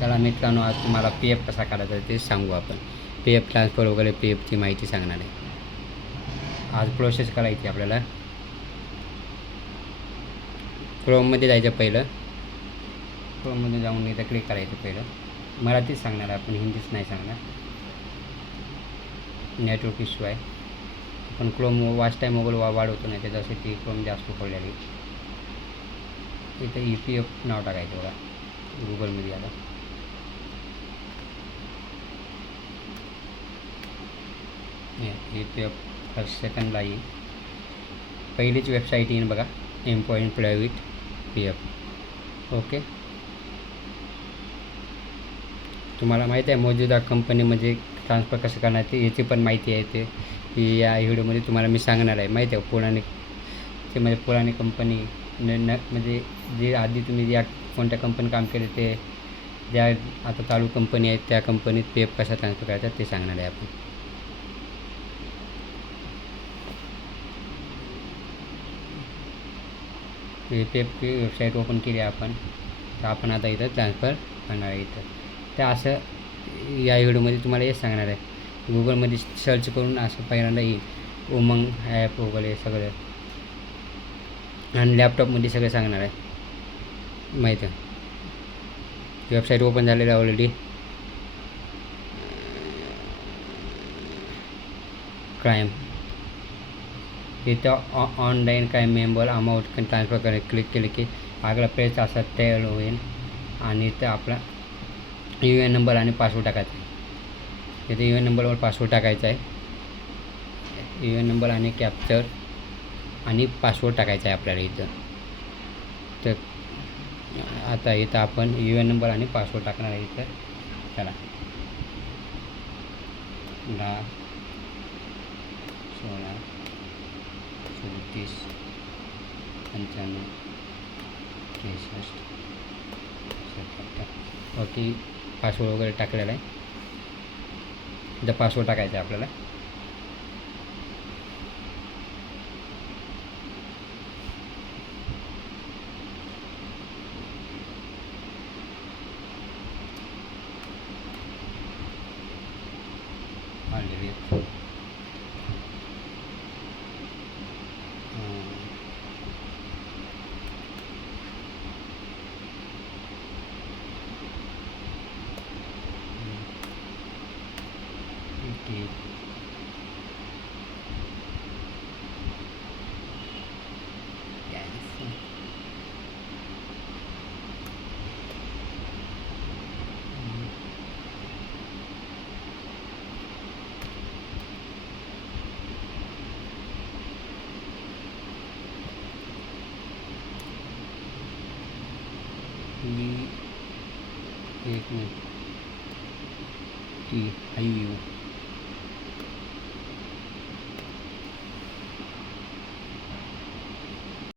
चला मित्रांनो आज तुम्हाला पी एफ कसा काढायचा ते सांगू आपण. पी एफ ट्रान्सफर वगैरे पी एफची माहिती सांगणार आहे. आज प्रोसेस करायची आपल्याला. क्रोममध्ये जायचं पहिलं. क्रोममध्ये जाऊन इथं क्लिक करायचं पहिलं. मराठीत सांगणार आहे आपण हिंदीच नाही सांगणार. नेटवर्क इश्यू आहे. पण क्रोम वाच टाईम मोबाईल वा वाढवतो नाही त्याच्यासाठी क्रोम जास्त खोललेली इथं ई पी एफ नाव टाकायचं बघा. गुगलमध्ये आलं ई पी एफ फर्स्ट सेकंडला येईल पहिलीच वेबसाईट येईन बघा employees private P F okay तुम्हाला माहिती आहे मौजूदा कंपनीमध्ये ट्रान्सफर कसं करणार ते याची पण माहिती आहे ते. की या व्हिडिओमध्ये तुम्हाला मी सांगणार आहे. माहिती आहे पुराणे ते म्हणजे पुराणे कंपनी न न म्हणजे जे आधी तुम्ही या कोणत्या कंपनी काम केले ते ज्या आता चालू कंपनी आहेत त्या कंपनीत पी एफ कसा ट्रान्सफर करायचा ते सांगणार आहे आपण. पी वेबसाईट ओपन केली आहे आपण तर आपण आता इथं ट्रान्सफर करणार आहे इथं. तर असं या व्हिडिओमध्ये तुम्हाला हे सांगणार आहे. गुगलमध्ये सर्च करून असं पहिल्यांदा येईल. उमंग ॲप वगैरे सगळं. आणि लॅपटॉपमध्ये सगळं सांगणार आहे. माहीत आहे? वेबसाईट ओपन झालेली आहे ऑलरेडी क्राईम इथं ऑ ऑनलाईन काय मेंबर अमाऊंट ट्रान्सफर करे क्लिक केले की आगला पेज असा तयार होईल. आणि इथं आपला यू एन नंबर आणि पासवर्ड टाकायचा आहे. इथे यू एन नंबरवर पासवर्ड टाकायचा आहे. यू एन नंबर आणि कॅप्चर आणि पासवर्ड टाकायचा आहे आपल्याला इथं. तर आता इथं आपण यू एन नंबर आणि पासवर्ड टाकणार आहे इथं. चला. दहा सोळा तीस पंच्याण्णव त्रेसष्ट सत्याहत्तर. ओके पासवर्ड वगैरे टाकलेला आहे. इथं पासवर्ड टाकायचा आहे आपल्याला. Already ओके मी एक मिनिट टी आय यू